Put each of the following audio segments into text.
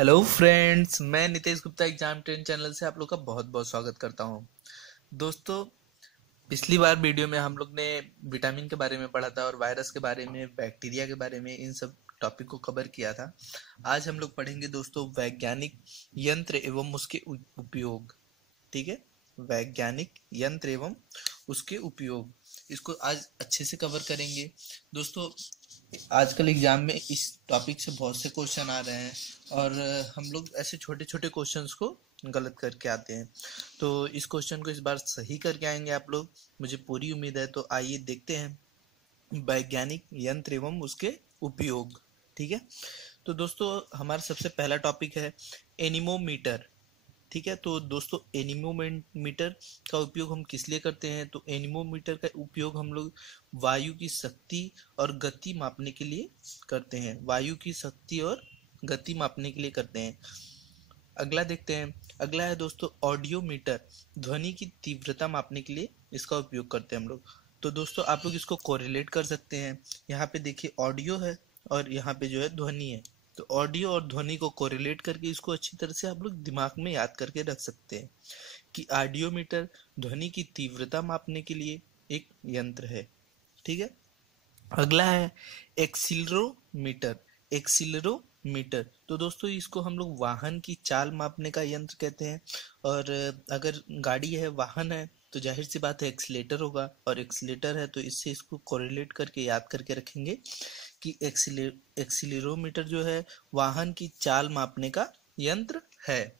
Hello friends, मैं Nitesh Gupta exam train channel से आप लोग का बहुत बहुत स्वागत करता हूं। दोस्तों, पिछली बार वीडियो में हम लोग ने विटामिन के बारे में पढ़ा था और वायरस के बारे में, बैक्टीरिया के बारे में, इन सब टॉपिक को कवर किया था। आज हम लोग पढ़ेंगे दोस्तों वैज्ञानिक यंत्र एवं उसके उपयोग। ठीक है, वैज्ञानिक यंत्र एवं उसके उपयोग, इसको आज अच्छे से कवर करेंगे। दोस्तों, आजकल एग्जाम में इस टॉपिक से बहुत से क्वेश्चन आ रहे हैं और हम लोग ऐसे छोटे छोटे क्वेश्चंस को गलत करके आते हैं। तो इस क्वेश्चन को इस बार सही करके आएंगे आप लोग, मुझे पूरी उम्मीद है। तो आइए देखते हैं वैज्ञानिक यंत्र एवं उसके उपयोग। ठीक है, तो दोस्तों हमारा सबसे पहला टॉपिक है एनीमोमीटर। ठीक है, तो दोस्तों एनीमोमीटर का उपयोग हम किस लिए करते हैं? तो एनीमोमीटर का उपयोग हम लोग वायु की शक्ति और गति मापने के लिए करते हैं। वायु की शक्ति और गति मापने के लिए करते हैं। अगला देखते हैं। अगला है दोस्तों ऑडियोमीटर। ध्वनि की तीव्रता मापने के लिए इसका उपयोग करते हैं हम लोग। तो दोस्तों आप लोग इसको कोरिलेट कर सकते हैं। यहाँ पे देखिए ऑडियो है और यहाँ पे जो है ध्वनि है। तो ऑडियो और ध्वनि को कोरिलेट करके इसको अच्छी तरह से आप लोग दिमाग में याद करके रख सकते हैं कि ऑडियोमीटर ध्वनि की तीव्रता मापने के लिए एक यंत्र है। ठीक है, अगला है एक्सीलरोमीटर। एक्सीलरोमीटर, तो दोस्तों इसको हम लोग वाहन की चाल मापने का यंत्र कहते हैं। और अगर गाड़ी है, वाहन है, तो जाहिर सी बात है एक्सीलेटर होगा, और एक्सीलेटर है तो इससे इसको कोरिलेट करके याद करके रखेंगे कि एक्सीलरोमीटर जो है वाहन की चाल मापने का यंत्र है।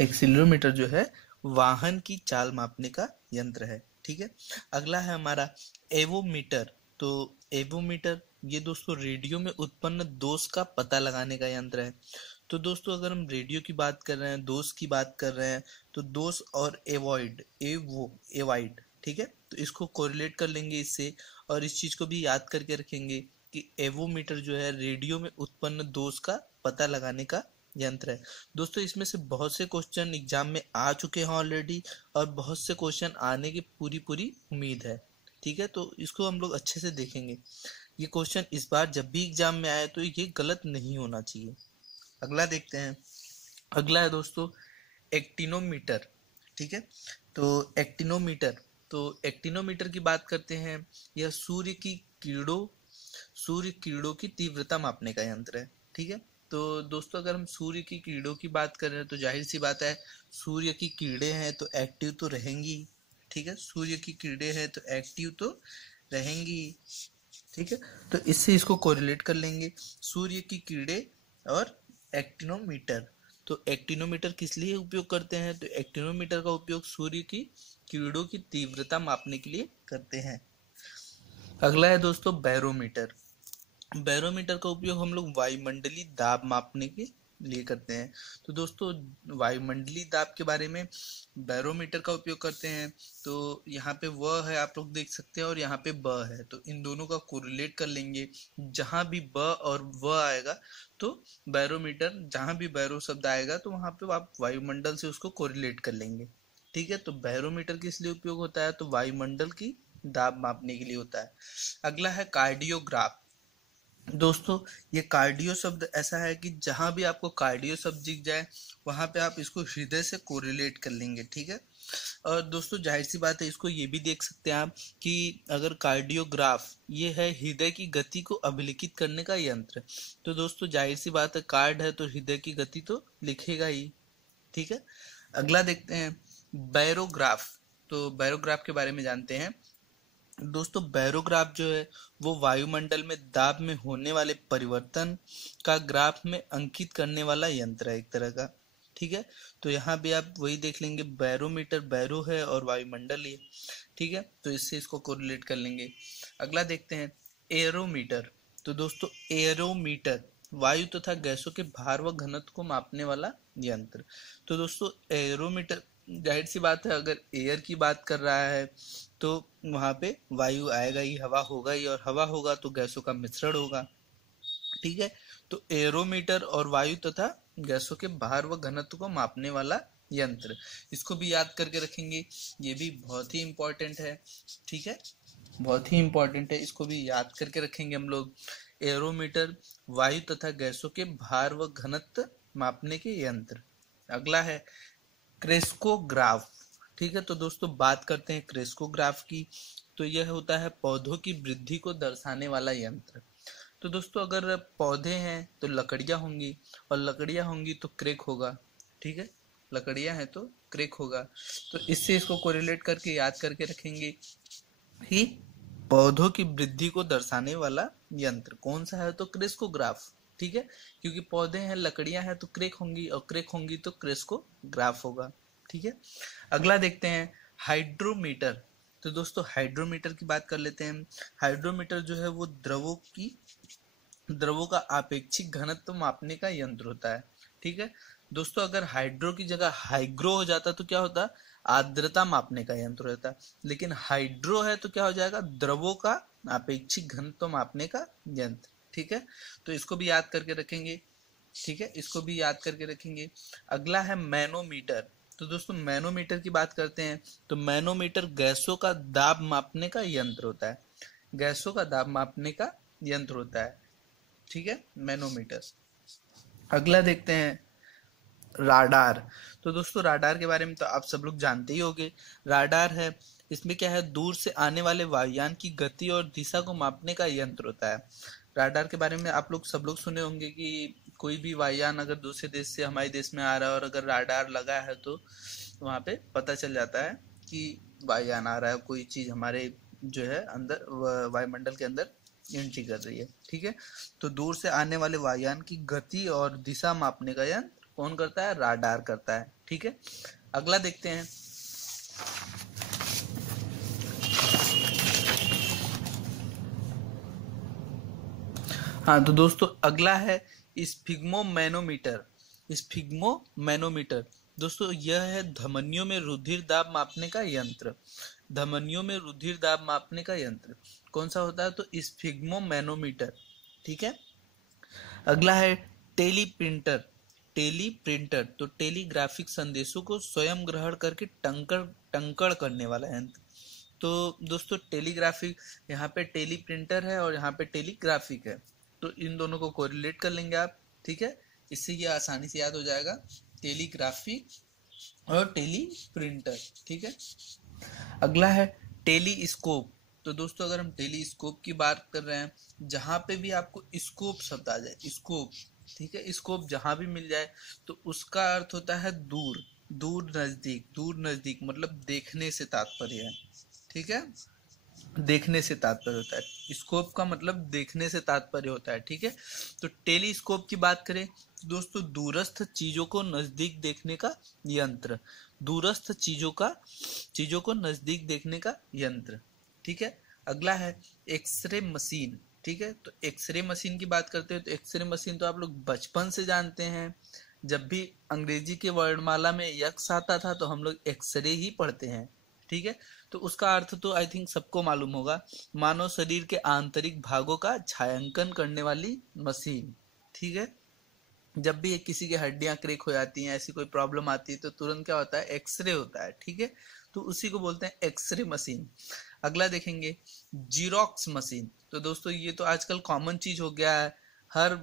एक्सीलरोमीटर जो है वाहन की चाल मापने का यंत्र है। ठीक है, अगला है हमारा एवोमीटर। तो एवोमीटर ये दोस्तों रेडियो में उत्पन्न दोष का पता लगाने का यंत्र है। तो दोस्तों अगर हम रेडियो की बात कर रहे हैं, दोष की बात कर रहे हैं, तो दोष और एवॉइड, ठीक है, तो इसको कोरिलेट कर लेंगे इससे, और इस चीज को भी याद करके रखेंगे कि एवोमीटर जो है रेडियो में उत्पन्न दोष का पता लगाने का यंत्र है। दोस्तों इसमें से बहुत से क्वेश्चन एग्जाम में आ चुके हैं ऑलरेडी, और बहुत से क्वेश्चन आने की पूरी पूरी उम्मीद है। ठीक है, तो इसको हम लोग अच्छे से देखेंगे। ये क्वेश्चन इस बार जब भी एग्जाम में आए तो ये गलत नहीं होना चाहिए। अगला देखते हैं। अगला है दोस्तों एक्टिनोमीटर। ठीक है, तो एक्टिनोमीटर की बात करते हैं। यह सूर्य किरणों की तीव्रता मापने का यंत्र है। ठीक है, तो दोस्तों अगर हम सूर्य की किरणों की बात कर रहे हैं तो जाहिर सी बात है सूर्य की किरणें हैं तो एक्टिव तो रहेंगी। ठीक है, सूर्य की किरणें हैं तो एक्टिव तो रहेंगी। ठीक है, तो इससे इसको कोरिलेट कर लेंगे, सूर्य की किरणें और एक्टिनोमीटर। तो एक्टिनोमीटर किस लिए उपयोग करते हैं? तो एक्टिनोमीटर का उपयोग सूर्य की किरणों की तीव्रता मापने के लिए करते हैं। अगला है दोस्तों बैरोमीटर। बैरोमीटर का उपयोग हम लोग वायुमंडलीय दाब मापने के लिए करते हैं। तो दोस्तों वायुमंडलीय दाब के बारे में बैरोमीटर का उपयोग करते हैं। तो यहाँ पे व है, आप लोग देख सकते हैं, और यहाँ पे ब है, तो इन दोनों का कोरिलेट कर लेंगे। जहां भी ब और व आएगा तो बैरोमीटर, जहां भी बैरो शब्द आएगा तो वहां पे आप वायुमंडल से उसको कोरिलेट कर लेंगे। ठीक है, तो बैरोमीटर किस लिए उपयोग होता है? तो वायुमंडल की दाब मापने के लिए होता है। अगला है कार्डियोग्राफ। दोस्तों ये कार्डियो शब्द ऐसा है कि जहां भी आपको कार्डियो शब्द दिख जाए वहां पे आप इसको हृदय से कोरिलेट कर लेंगे। ठीक है, और दोस्तों जाहिर सी बात है इसको ये भी देख सकते हैं आप कि अगर कार्डियोग्राफ ये है हृदय की गति को अभिलिखित करने का यंत्र, तो दोस्तों जाहिर सी बात है कार्ड है तो हृदय की गति तो लिखेगा ही। ठीक है, अगला देखते हैं बैरोग्राफ। तो बैरोग्राफ के बारे में जानते हैं। दोस्तों बैरोग्राफ जो है वो वायुमंडल में दाब में होने वाले परिवर्तन का ग्राफ में अंकित करने वाला यंत्र है एक तरह का। ठीक है, तो यहाँ भी आप वही देख लेंगे, बैरोमीटर, बैरो है और वायुमंडल है। ठीक है, तो इससे इसको कोरिलेट कर लेंगे। अगला देखते हैं एरोमीटर। तो दोस्तों एरोमीटर वायु तथा गैसों के भार व घनत्व को मापने वाला यंत्र। तो दोस्तों एरोमीटर, जाहिर सी बात है अगर एयर की बात कर रहा है तो वहां पे वायु आएगा ही, हवा होगा ही, और हवा होगा तो गैसों का मिश्रण होगा। ठीक है, तो एरोमीटर और वायु तथा गैसों के भार व घनत्व को मापने वाला यंत्र, इसको भी याद करके रखेंगे, ये भी बहुत ही इंपॉर्टेंट है। ठीक है, बहुत ही इंपॉर्टेंट है, इसको भी याद करके रखेंगे हम लोग। एरोमीटर, वायु तथा गैसों के भार व घनत्व मापने के यंत्र। अगला है क्रेस्कोग्राफ। ठीक है, तो दोस्तों बात करते हैं क्रेस्कोग्राफ की। तो यह होता है पौधों की वृद्धि को दर्शाने वाला यंत्र। तो दोस्तों अगर पौधे हैं तो लकड़ियां होंगी, और लकड़ियां होंगी तो क्रेक होगा। ठीक है, लकड़ियां हैं तो क्रेक होगा। तो इससे इसको कोरिलेट करके याद करके रखेंगे कि पौधों की वृद्धि को दर्शाने वाला यंत्र कौन सा है, तो क्रेस्कोग्राफ। ठीक है, क्योंकि पौधे हैं, लकड़ियां हैं तो क्रेक होंगी, और क्रेक होंगी तो क्रेस्कोग्राफ होगा। ठीक है, अगला देखते हैं हाइड्रोमीटर। तो दोस्तों हाइड्रोमीटर की बात कर लेते हैं। हाइड्रोमीटर जो है वो द्रवों का आपेक्षिक घनत्व मापने का यंत्र होता है। ठीक है दोस्तों, अगर हाइड्रो की जगह हाइग्रो हो जाता तो क्या होता, आर्द्रता मापने का यंत्र रहता। लेकिन हाइड्रो है तो क्या हो जाएगा, द्रवों का आपेक्षिक घनत्व मापने का यंत्र। ठीक है, तो इसको भी याद करके रखेंगे। ठीक है, इसको भी याद करके रखेंगे। अगला है मैनोमीटर। तो दोस्तों मैनोमीटर की बात करते हैं। तो मैनोमीटर गैसों का दाब मापने का यंत्र होता है। गैसों का दाब मापने का यंत्र होता है। ठीक है, मैनोमीटर। अगला देखते हैं राडार। तो दोस्तों राडार के बारे में तो आप सब लोग जानते ही होंगे। राडार है, इसमें क्या है, दूर से आने वाले वायुयान की गति और दिशा को मापने का यंत्र होता है। राडार के बारे में आप लोग सब लोग सुने होंगे कि कोई भी वायुयान अगर दूसरे देश से हमारे देश में आ रहा है और अगर राडार लगा है तो वहाँ पे पता चल जाता है कि वायुयान आ रहा है, कोई चीज हमारे जो है अंदर वायुमंडल के अंदर एंट्री कर रही है। ठीक है, तो दूर से आने वाले वायुयान की गति और दिशा मापने का यंत्र कौन करता है, राडार करता है। ठीक है, अगला देखते हैं हाँ तो दोस्तों अगला है स्फिग्मोमैनोमीटर। स्फिग्मोमैनोमीटर दोस्तों यह है धमनियों में रुधिर दाब मापने का यंत्र। धमनियों में रुधिर दाब मापने का यंत्र कौन सा होता है, तो स्फिग्मोमैनोमीटर। ठीक है, अगला है टेलीप्रिंटर। टेलीप्रिंटर तो टेलीग्राफिक संदेशों को स्वयं ग्रहण करके टंकण करने वाला यंत्र। तो दोस्तों टेलीग्राफिक, यहाँ पे टेली प्रिंटर है और यहाँ पे टेलीग्राफिक है, तो इन दोनों को कोरिलेट कर लेंगे आप। ठीक है, इससे ये आसानी से याद हो जाएगा, टेलीग्राफिक और टेली प्रिंटर। ठीक है, अगला है टेलीस्कोप। तो दोस्तों अगर हम टेलीस्कोप की बात कर रहे हैं, जहां पे भी आपको स्कोप शब्द आ जाए, स्कोप, ठीक है, स्कोप जहां भी मिल जाए तो उसका अर्थ होता है दूर, दूर नजदीक। दूर नजदीक मतलब देखने से तात्पर्य है। ठीक है, देखने से तात्पर्य होता है, स्कोप का मतलब देखने से तात्पर्य होता है। ठीक है, तो टेलीस्कोप की बात करें दोस्तों, दूरस्थ चीजों को नजदीक देखने का यंत्र। दूरस्थ चीजों को नजदीक देखने का यंत्र। ठीक है, अगला है एक्सरे मशीन। ठीक है, तो एक्सरे मशीन की बात करते हैं तो एक्सरे मशीन तो आप लोग बचपन से जानते हैं। जब भी अंग्रेजी के वर्णमाला में यक्स आता था तो हम लोग एक्सरे ही पढ़ते हैं। ठीक है, तो उसका अर्थ तो आई थिंक सबको मालूम होगा, मानव शरीर के आंतरिक भागों का छायांकन करने वाली मशीन। ठीक है, जब भी किसी की हड्डियां क्रेक हो जाती हैं, ऐसी कोई प्रॉब्लम आती है तो तुरंत क्या होता है, एक्सरे होता है। ठीक है, तो उसी को बोलते हैं एक्सरे मशीन। अगला देखेंगे जीरोक्स मशीन। तो दोस्तों ये तो आजकल कॉमन चीज हो गया है, हर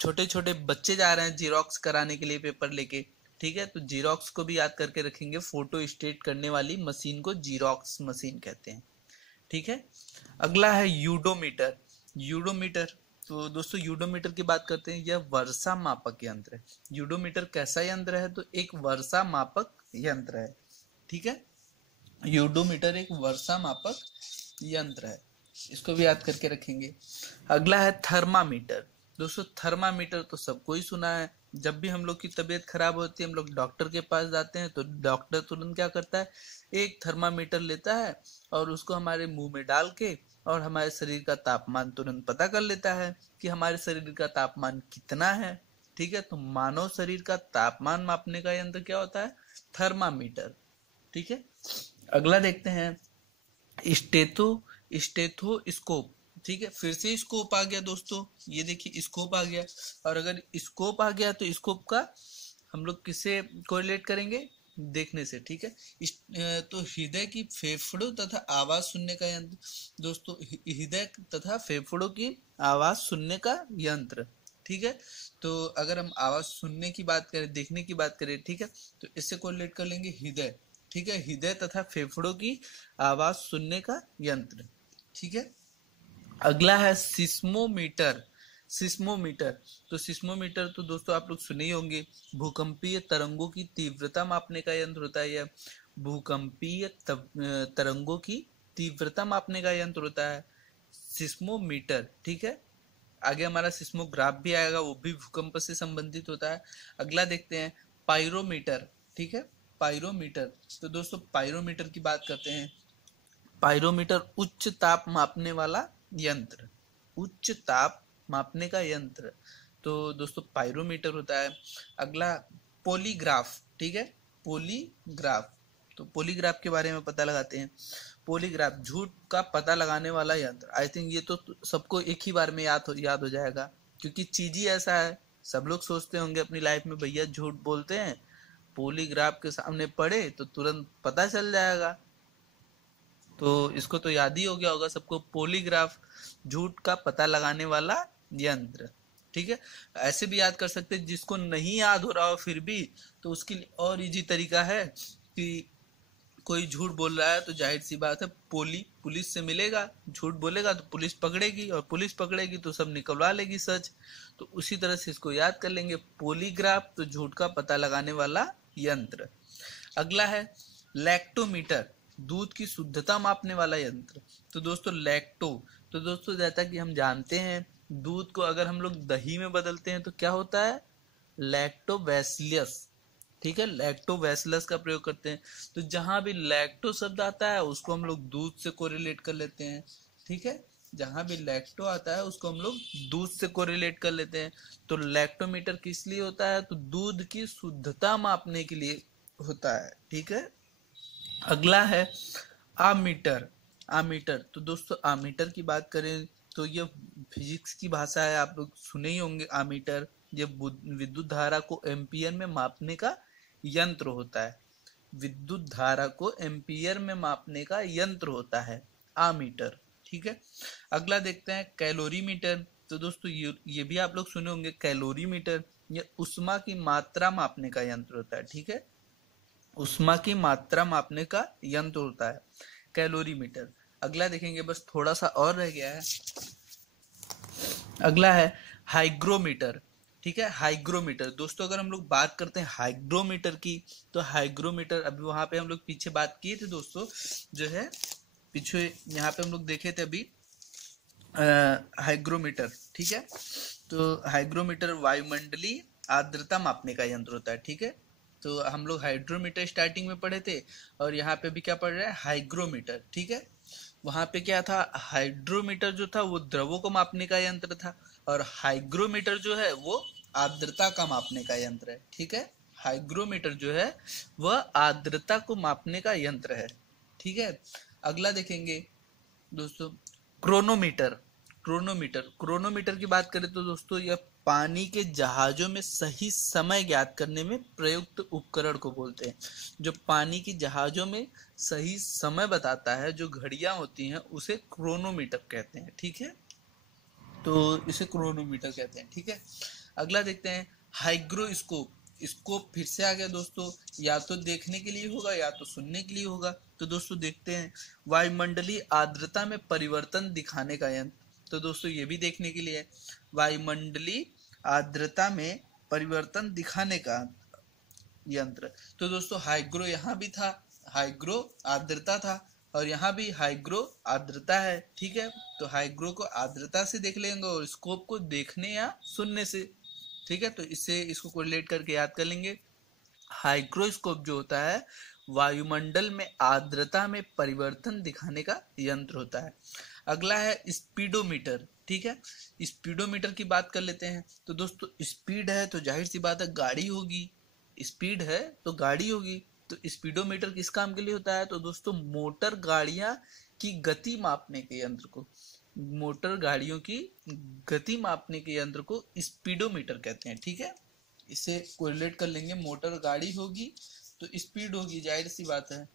छोटे छोटे बच्चे जा रहे हैं जीरोक्स कराने के लिए पेपर लेके। ठीक है, तो जीरोक्स को भी याद करके रखेंगे, फोटो स्टेट करने वाली मशीन को जीरोक्स मशीन कहते हैं। ठीक है, अगला है यूडोमीटर। यूडोमीटर तो दोस्तों यूडोमीटर की बात करते हैं, यह वर्षा मापक यंत्र है। यूडोमीटर कैसा यंत्र है, तो एक वर्षा मापक यंत्र है। ठीक है, यूडोमीटर एक वर्षा मापक यंत्र है, इसको भी याद करके रखेंगे। अगला है थर्मामीटर। दोस्तों थर्मामीटर तो सबको ही सुना है, जब भी हम लोग की तबीयत खराब होती है, हम लोग डॉक्टर के पास जाते हैं तो डॉक्टर तुरंत क्या करता है, एक थर्मामीटर लेता है और उसको हमारे मुंह में डाल के और हमारे शरीर का तापमान तुरंत पता कर लेता है कि हमारे शरीर का तापमान कितना है। ठीक है, तो मानव शरीर का तापमान मापने का यंत्र क्या होता है, थर्मामीटर। ठीक है, अगला देखते हैं स्टेथोस्कोप। ठीक है, फिर से स्कोप आ गया दोस्तों, ये देखिए स्कोप आ गया। और अगर स्कोप आ गया तो स्कोप का हम लोग किससे कोरिलेट करेंगे, देखने से, ठीक है। तो हृदय की फेफड़ों तथा आवाज सुनने का यंत्र, दोस्तों हृदय तथा फेफड़ों की आवाज सुनने का यंत्र, ठीक है। तो अगर हम आवाज सुनने की बात करें, देखने की बात करें, ठीक है, तो इससे कोरिलेट कर लेंगे हृदय, ठीक है, हृदय तथा फेफड़ों की आवाज सुनने का यंत्र, ठीक है। अगला है सिस्मोमीटर। सिस्मोमीटर, तो सिस्मोमीटर तो दोस्तों आप लोग सुने ही होंगे, भूकंपीय तरंगों की तीव्रता मापने का यंत्र होता है। यह भूकंपीय तरंगों की तीव्रता मापने का यंत्र होता है सिस्मोमीटर, ठीक है। आगे हमारा सिस्मोग्राफ भी आएगा, वो भी भूकंप से संबंधित होता है। अगला देखते हैं पायरोमीटर, ठीक है, पायरोमीटर। तो दोस्तों पायरोमीटर की बात करते हैं। पायरोमीटर उच्च ताप मापने वाला यंत्र, उच्च ताप मापने का यंत्र, तो दोस्तों पायरोमीटर होता है। अगला पॉलीग्राफ, ठीक है, पॉलीग्राफ। तो पॉलीग्राफ के बारे में पता लगाते हैं। पॉलीग्राफ झूठ का पता लगाने वाला यंत्र। आई थिंक ये तो सबको एक ही बार में याद हो जाएगा, क्योंकि चीज ही ऐसा है। सब लोग सोचते होंगे अपनी लाइफ में, भैया झूठ बोलते हैं, पॉलीग्राफ के सामने पड़े तो तुरंत पता चल जाएगा। तो इसको तो याद ही हो गया होगा सबको, पॉलीग्राफ झूठ का पता लगाने वाला यंत्र, ठीक है। ऐसे भी याद कर सकते हैं, जिसको नहीं याद हो रहा हो फिर भी, तो उसके लिए और इजी तरीका है कि कोई झूठ बोल रहा है तो जाहिर सी बात है पुलिस से मिलेगा, झूठ बोलेगा तो पुलिस पकड़ेगी, और पुलिस पकड़ेगी तो सब निकलवा लेगी सच। तो उसी तरह से इसको याद कर लेंगे, पॉलीग्राफ तो झूठ का पता लगाने वाला यंत्र। अगला है लैक्टोमीटर, दूध की शुद्धता मापने वाला यंत्र। तो दोस्तों लैक्टो, तो दोस्तों जैसा कि हम जानते हैं, दूध को अगर हम लोग दही में बदलते हैं तो क्या होता है, लैक्टोबैसिलस, ठीक है, लैक्टोबैसिलस का प्रयोग करते हैं। तो जहां भी लैक्टो शब्द आता है उसको हम लोग दूध से कोरिलेट कर लेते हैं, ठीक है, जहां भी लैक्टो आता है उसको हम लोग दूध से कोरिलेट कर लेते हैं। तो लैक्टोमीटर किस लिए होता है, तो दूध की शुद्धता मापने के लिए होता है, ठीक है। अगला है आमीटर। आमीटर, तो दोस्तों आमीटर की बात करें तो ये फिजिक्स की भाषा है, आप लोग सुने ही होंगे आमीटर। ये विद्युत धारा को एम्पियर में मापने का यंत्र होता है, विद्युत धारा को एम्पियर में मापने का यंत्र होता है आमीटर, ठीक है। अगला देखते हैं कैलोरीमीटर। तो दोस्तों ये भी आप लोग सुने होंगे, कैलोरीमीटर, ये उष्मा की मात्रा मापने का यंत्र होता है, ठीक है, उष्मा की मात्रा मापने का यंत्र होता है कैलोरीमीटर। अगला देखेंगे, बस थोड़ा सा और रह गया है। अगला है हाइग्रोमीटर, ठीक है, हाइग्रोमीटर। दोस्तों अगर हम लोग बात करते हैं हाइग्रोमीटर की, तो हाइग्रोमीटर अभी वहां पे हम लोग पीछे बात किए थे दोस्तों, जो है पीछे यहाँ पे हम लोग देखे थे अभी हाइग्रोमीटर, ठीक है। तो हाइग्रोमीटर वायुमंडलीय आर्द्रता मापने का यंत्र होता है, ठीक है। तो हम लोग हाइड्रोमीटर स्टार्टिंग में पढ़े थे, और यहाँ पे भी क्या पढ़ रहे हैं, हाइग्रोमीटर, ठीक है। वहां पे क्या था, हाइड्रोमीटर जो था वो द्रवों को मापने का यंत्र था, और हाइग्रोमीटर जो है वो आर्द्रता का मापने का यंत्र है, ठीक है। हाइग्रोमीटर जो है वह आर्द्रता को मापने का यंत्र है, ठीक है। अगला देखेंगे दोस्तों क्रोनोमीटर। क्रोनोमीटर, क्रोनोमीटर की बात करें तो दोस्तों यह पानी के जहाजों में सही समय ज्ञात करने में प्रयुक्त उपकरण को बोलते हैं। जो पानी की जहाजों में सही समय बताता है, जो घड़ियां होती हैं, उसे क्रोनोमीटर कहते हैं, ठीक है। तो इसे क्रोनोमीटर कहते हैं, ठीक है। अगला देखते हैं हाइग्रोस्कोप। स्कोप फिर से आ गया दोस्तों, या तो देखने के लिए होगा या तो सुनने के लिए होगा। तो दोस्तों देखते हैं वायुमंडलीय आर्द्रता में परिवर्तन दिखाने का यंत्र। तो दोस्तों ये भी देखने के लिए है, वायुमंडलीय आर्द्रता में परिवर्तन दिखाने का यंत्र। तो दोस्तों हाइग्रो यहाँ भी था, हाइग्रो आर्द्रता था, और यहाँ भी हाइग्रो आर्द्रता है, ठीक है। तो हाइग्रो को आर्द्रता से देख लेंगे और स्कोप को देखने या सुनने से, ठीक है। तो इससे इसको कोरिलेट करके याद कर लेंगे। हाइग्रोस्कोप जो होता है वायुमंडल में आर्द्रता में परिवर्तन दिखाने का यंत्र होता है। अगला है स्पीडोमीटर, ठीक है। स्पीडोमीटर की बात कर लेते हैं। तो दोस्तों स्पीड है तो जाहिर सी बात है गाड़ी होगी, स्पीड है तो गाड़ी होगी। तो स्पीडोमीटर किस काम के लिए होता है, तो दोस्तों मोटर गाड़ियां की गति मापने के यंत्र को, मोटर गाड़ियों की गति मापने के यंत्र को स्पीडोमीटर कहते हैं, ठीक है। इसे कोरिलेट कर लेंगे, मोटर गाड़ी होगी तो स्पीड होगी, जाहिर सी बात है।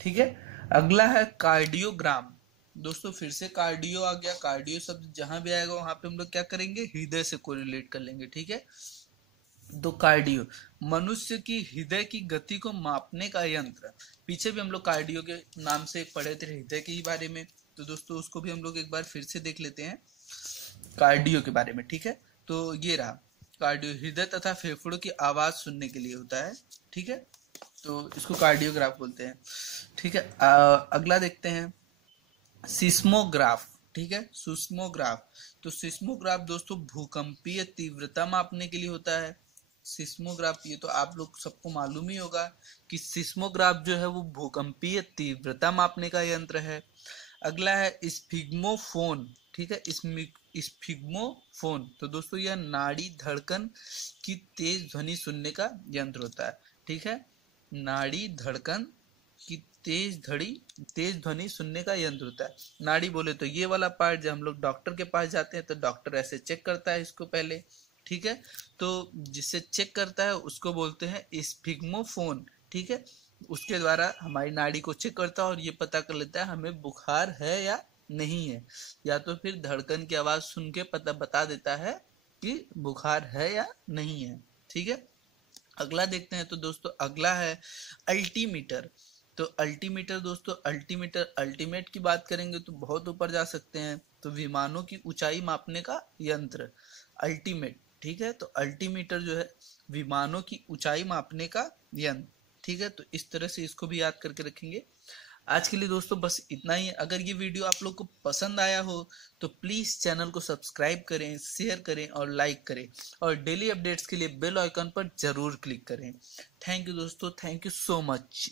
ठीक है, अगला है कार्डियोग्राम। दोस्तों फिर से कार्डियो आ गया, कार्डियो शब्द जहां भी आएगा वहां पे हम लोग क्या करेंगे, हृदय से कोरिलेट कर लेंगे। ठीक है, तो कार्डियो मनुष्य की हृदय की गति को मापने का यंत्र। पीछे भी हम लोग कार्डियो के नाम से पढ़े थे हृदय के ही बारे में, तो दोस्तों उसको भी हम लोग एक बार फिर से देख लेते हैं कार्डियो के बारे में। ठीक है, तो ये रहा कार्डियो, हृदय तथा फेफड़ों की आवाज सुनने के लिए होता है। ठीक है, तो इसको कार्डियोग्राफ बोलते हैं। ठीक है, अगला देखते हैं सिस्मोग्राफ। ठीक है, सिस्मोग्राफ, तो सिस्मोग्राफ दोस्तों भूकंपीय तीव्रता मापने के लिए होता है। सिस्मोग्राफ, ये तो आप लोग सबको मालूम ही होगा कि सिस्मोग्राफ जो है वो भूकंपीय तीव्रता मापने का यंत्र है। अगला है स्फिग्मोफोन। ठीक है, स्फिग्मोफोन, तो दोस्तों यह नाड़ी धड़कन की तेज ध्वनि सुनने का यंत्र होता है। ठीक है, नाड़ी धड़कन की तेज ध्वनि सुनने का यंत्र होता है। नाड़ी बोले तो ये वाला पार्ट, जब हम लोग डॉक्टर के पास जाते हैं तो डॉक्टर ऐसे चेक करता है इसको पहले। ठीक है, तो जिससे चेक करता है उसको बोलते हैं स्फिग्मोफोन। ठीक है, उसके द्वारा हमारी नाड़ी को चेक करता है और ये पता कर लेता है हमें बुखार है या नहीं है, या तो फिर धड़कन की आवाज सुन के पता बता देता है कि बुखार है या नहीं है। ठीक है, अगला देखते हैं, तो दोस्तों अगला है अल्टीमीटर। तो अल्टीमीटर दोस्तों, अल्टीमेट की बात करेंगे तो बहुत ऊपर जा सकते हैं, तो विमानों की ऊंचाई मापने का यंत्र अल्टीमेट। ठीक है, तो अल्टीमीटर जो है विमानों की ऊंचाई मापने का यंत्र। ठीक है, तो इस तरह से इसको भी याद करके रखेंगे। आज के लिए दोस्तों बस इतना ही। अगर ये वीडियो आप लोग को पसंद आया हो तो प्लीज़ चैनल को सब्सक्राइब करें, शेयर करें और लाइक करें, और डेली अपडेट्स के लिए बेल आइकन पर जरूर क्लिक करें। थैंक यू दोस्तों, थैंक यू सो मच।